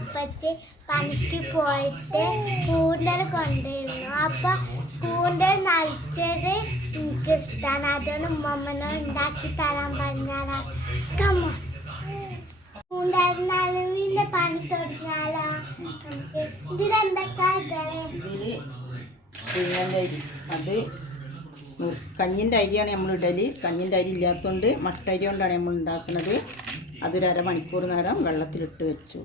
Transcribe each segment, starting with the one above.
ഉപ്പച്ച് പണിക്ക് പോയിട്ട് കൂന്തൽ കൊണ്ടിരുന്നു. അപ്പൊ കൂന്തൽ നയിച്ചത് എനിക്ക് ഇഷ്ടമാണ്. അതുകൊണ്ട് ഉമ്മമ്മനോട് ഉണ്ടാക്കി തരാൻ പറഞ്ഞാലാ. കൂന്തൽ നടുവിന്റെ പണി തുടങ്ങിയാലോ നമുക്ക്. ഇതിലെന്തൊക്കെ അത് കഞ്ഞിൻ്റെ അരിയാണ് നമ്മൾ ഇടല്. കഞ്ഞിൻ്റെ അരി ഇല്ലാത്തതുകൊണ്ട് മട്ട അരി കൊണ്ടാണ് നമ്മൾ ഉണ്ടാക്കുന്നത്. അതൊരു അരമണിക്കൂർ നേരം വെള്ളത്തിലിട്ട് വെച്ചു.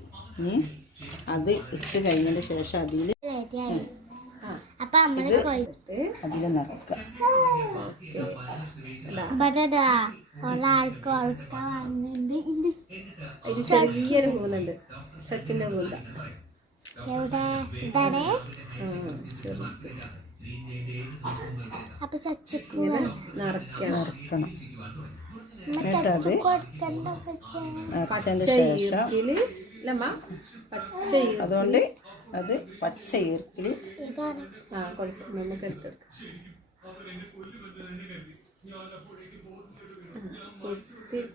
അത് ഇട്ട് കഴിഞ്ഞതിന് ശേഷം അതിൽ അതിൽ നിറക്കാം. ചെറിയൊരു കൂന്നുണ്ട്, സച്ചിൻ്റെ കൂന്ത. അപ്പൊ നിറക്കണം. എന്നിട്ട് അത് നിറച്ചതിന് ശേഷം അതുകൊണ്ട് അത് പച്ച ഈർക്കിൽ നമുക്ക് എടുത്തെടുക്കാം.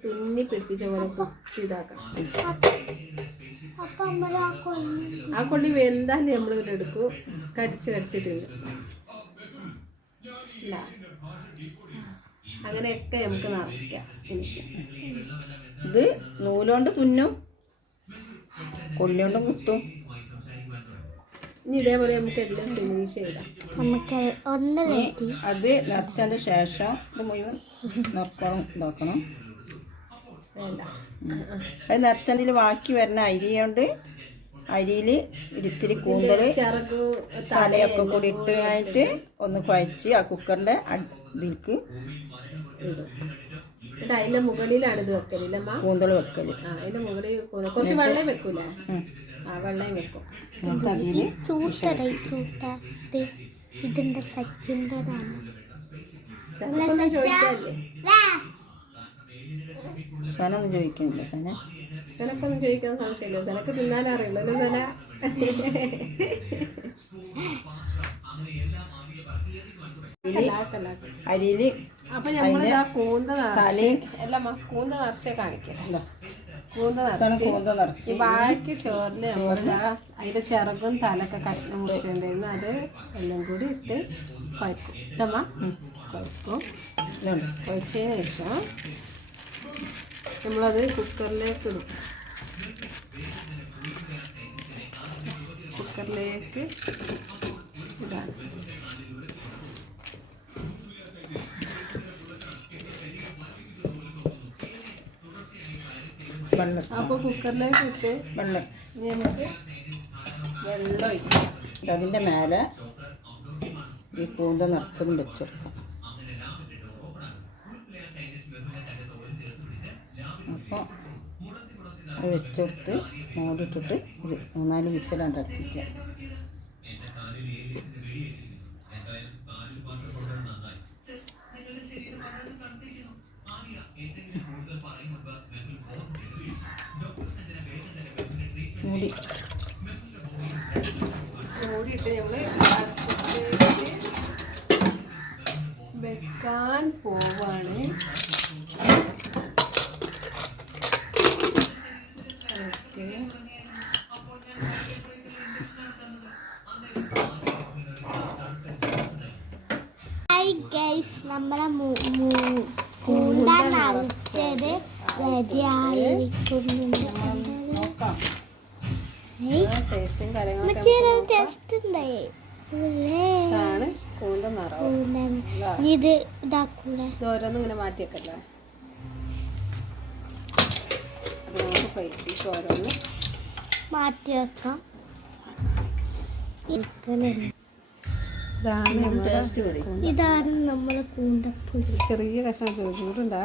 തുന്നി പിടിപ്പിച്ച പോലെ ഇതാക്കണം. ആ കൊള്ളി വെന്താൽ നമ്മൾ ഇവിടെ എടുക്കും. കടിച്ചിട്ടില്ല. അങ്ങനെയൊക്കെ നമുക്ക് നിറയ്ക്കാം. ഇത് നൂലുകൊണ്ട് തുന്നും, കൊള്ളിയോണ്ടും കുത്തും. ഇനി ഇതേപോലെ നമുക്ക് എല്ലാം ഫിനിഷ് ചെയ്താം. അത് നിറച്ചതിന് ശേഷം ഇത് മുഴുവൻ നിറക്കണം, ഇതാക്കണം. വേണ്ട, അത് നിറച്ചതിൽ ബാക്കി വരുന്ന അരി കൊണ്ട് അരിയിൽ ഇത്തിരി കൂന്തൽ തലയൊക്കെ കൂടി ഇട്ട് കഴിഞ്ഞിട്ട് ഒന്ന് കുഴച്ച് ആ കുക്കറിൻ്റെ ഇതിലേക്ക് എന്നിട്ട് അതിൻ്റെ മുകളിലാണ് ഇത് വെക്കലില്ല കൂന്തൽ വെക്കല്. അതിൻ്റെ മുകളിൽ കുറച്ച് വെള്ളം വെക്കൂലേ? ആ വെള്ളം വെക്കും. ഇതിന്റെ സച്ചിൻ്റെതാണ്. ചോദിക്കാല്ലേ? സനൊന്നും ചോദിക്കുന്നില്ല. സനക്കൊന്നും ചോദിക്കാൻ സംശയമില്ല. സനക്ക് തിന്നാനറിയില്ലല്ലോ. സന അരിയില് അപ്പൊ നമ്മളിതാ കൂന്ത കൂന്ത നിറച്ചേ കാണിക്കല്ലോ. കൂന്ത നിറച്ച് ബാക്കി ചോറില് നമ്മളിതാ അതിന്റെ ചിറകും തലൊക്കെ കഷ്ണം മുറിച്ചിട്ടുണ്ടായിരുന്നു. അത് എല്ലാം കൂടി ഇട്ട് കുഴക്കും. കുഴക്കും. കുഴച്ചതിന് ശേഷം നമ്മളത് കുക്കറിലേക്ക് ഇടും. കുക്കറിലേക്ക് ഇടാണ്. അപ്പോൾ കുക്കറിലേക്ക് ഇട്ട് വെള്ളം നമുക്ക് വെള്ളം ഒഴിക്കും. അതിൻ്റെ മേലെ ഈ കൂന്ത നിറച്ചതും വെച്ചെടുക്കും. അപ്പോൾ അത് വെച്ചെടുത്ത് മൂടിയിട്ടിട്ട് 3-4 വിസിലുണ്ടാക്കിക്കുക. മൂടിയിട്ട് നമ്മൾ വെക്കാൻ പോവാണ്. നമ്മളെ കൂന്ത നടിച്ചത് റെഡിയായിരിക്കുന്നുണ്ട്. ഇത് ഇതാക്കൂലേ? ഓരോന്നും ഇങ്ങനെ മാറ്റിയൊക്കല്ലേ? ഓരോന്ന് മാറ്റി വെക്കാം. ഇതാണ് നമ്മളെ കൂന്തപ്പുഴി. ചെറിയ കഷ്ണം ചൂടുണ്ടാ.